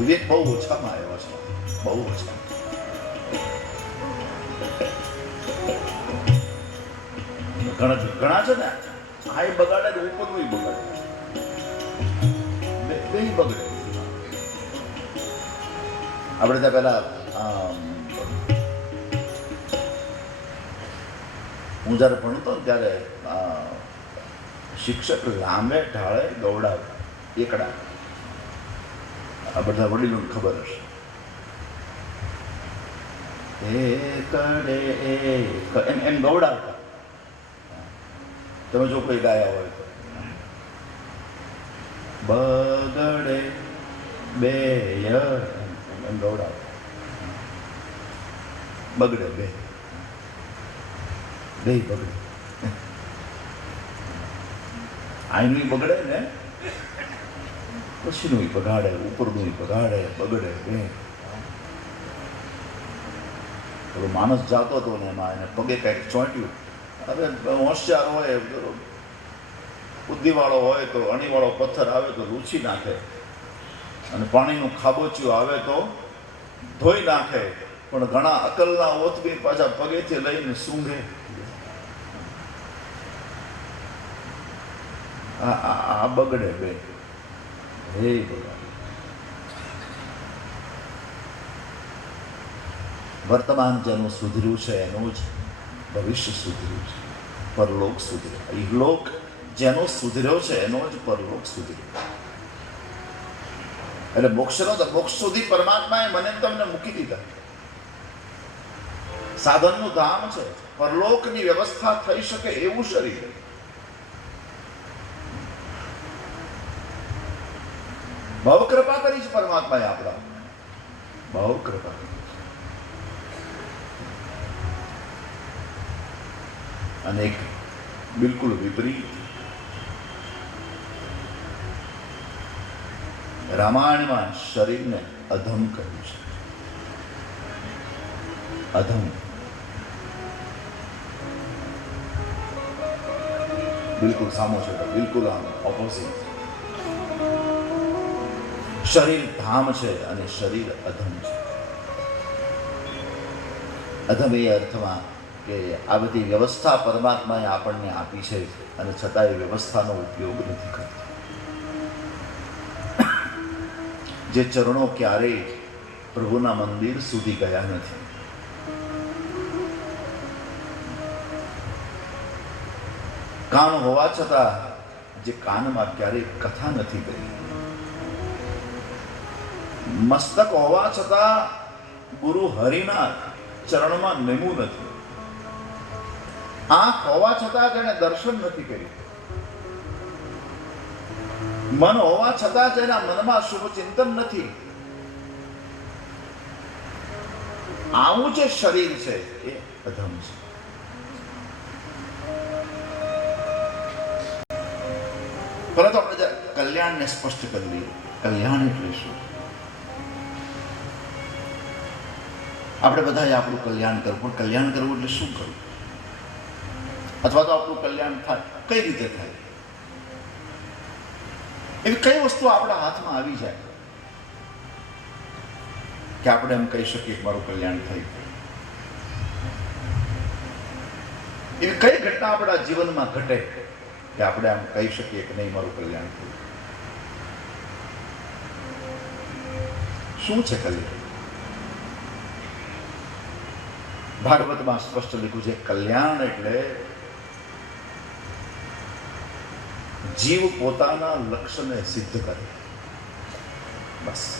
વિવેક બહુ ઓછામાં આવ્યો છે બહુ ઓછા ઘણા ઘણા છે ને આ એ બગાડે ઉપરનું બગાડે બે બગડે આપણે ત્યાં પહેલા હું જ્યારે ભણતો ત્યારે શિક્ષક લાંબે ઢાળે દોડાવે એકડા આ બધા વડીલોને ખબર હશે. એમ એમ દોડાવતા. તમે જો કોઈ ગાયા હોય તો. બગડે બે એમ દોડાવતા. બગડે બે. બે બગડે. આઈનું બગડે ને? પછીનું બગાડે ઉપરનું બગાડે બગડે, બે. પેલો માણસ જાતો હતો ને એમાં, એને પગે કંઈક ચોંટ્યું. હવે હોશિયાર હોય, બુદ્ધિવાળો હોય તો અણીવાળો પથ્થર આવે તો રૂચી નાખે. અને પાણીનું ખાબોચિયું આવે તો ધોઈ નાખે. પણ ઘણા અકલના ઓતબી પાછા પગેથી લઈને સૂંઘે. આ બગડે બે. હે વર્તમાન જેનું સુધર્યું છે, એનું જ ભવિષ્ય સુધર્યું છે. પરલોક સુધર્યો. ઇહલોક જેનો સુધર્યો છે, એનો જ પરલોક સુધર્યો. એટલે મોક્ષનો તો, મોક્ષ સુધી પરમાત્માએ મને તમને મૂકી દીધા. સાધનનું ધામ છે. પરલોકની વ્યવસ્થા થઈ શકે એવું શરીર. બહુ કૃપા કરી છે પરમાત્માએ આપણા. બહુ કૃપા. કરી અને એક બિલકુલ વિપરીત. રામાયણમાં શરીરને અધમ કર્યું છે. અધમ. બિલકુલ સામો છે, બિલકુલ આમ ઓપોઝિટ શરીર ધામ છે અને શરીર અધમ છે. અધમ એ અર્થમાં કે આ બધી વ્યવસ્થા પરમાત્માએ આપણને આપી છે અને છતાં એ વ્યવસ્થાનો ઉપયોગ નથી કરતો. જે ચરણો ક્યારેય પ્રભુના મંદિર સુધી ગયા નથી. કાન હોવા છતાં જે કાનમાં ક્યારેય કથા નથી કરી. મસ્તક હોવા છતાં ગુરુ હરિના ચરણમાં નમ્યું નથી. આંખ હોવા છતાં જેને દર્શન નથી કર્યું. મન હોવા છતાં જેના મનમાં શુભ ચિંતન નથી. આવું જે શરીર છે એ અધમ છે. પરંતુ આપણે કલ્યાણને સ્પષ્ટ કરી લઈએ કલ્યાણ એટલે શું? આપણે બધાએ આપણું કલ્યાણ કરવું. કલ્યાણ કરવું એટલે શું કરવું? અથવા તો આપણું કલ્યાણ થાય. કઈ રીતે થાય? એવી કઈ વસ્તુ આપણા હાથમાં આવી જાય કે આપણે એમ કહી શકીએ કે મારું કલ્યાણ થઈ એવી કઈ ઘટના આપણા જીવનમાં ઘટે કે આપણે આમ કહી શકીએ કે નહીં, મારું કલ્યાણ થયું શું છે કલ્યાણ? ભાગવતમાં સ્પષ્ટ લખ્યું છે, કલ્યાણ એટલે જીવ પોતાના લક્ષ્યને સિદ્ધ કરે. બસ.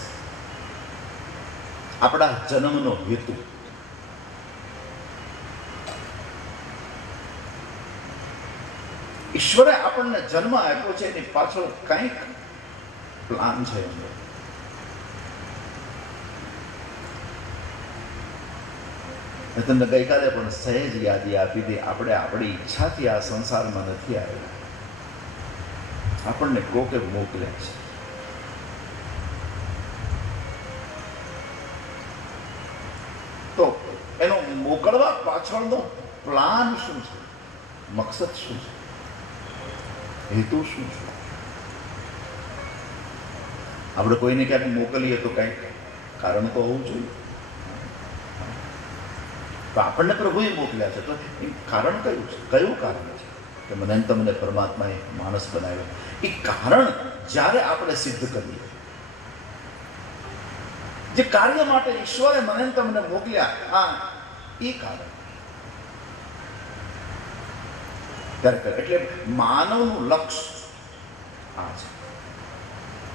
આપણા જન્મનો હેતુ. ઈશ્વરે આપણને જન્મ આપ્યો છે, એની પાછળ કંઈક પ્લાન છે એનો. મેં તમને ગઈકાલે પણ સહેજ યાદી આપી હતી. આપણે આપણી ઈચ્છાથી આ સંસારમાં નથી આવ્યા. આપણને કોકે મોકલ્યા છે. તો એનો મોકલવા પાછળનો પ્લાન શું છે? મકસદ શું છે? હેતુ શું છે? આપણે કોઈને ક્યાંક મોકલીએ તો કંઈક કારણ તો હોવું જોઈએ. તો આપણને પ્રભુએ મોકલ્યા છે. તો એ કારણ કયું છે? કયું કારણ છે? કે મને તમને પરમાત્માએ માણસ બનાવ્યો. એ કારણ જ્યારે આપણે સિદ્ધ કરીએ. જે કાર્ય માટે ઈશ્વરે મને તમને મોકલ્યા, આ એ કારણ. એટલે માનવનું લક્ષ્ય આ છે.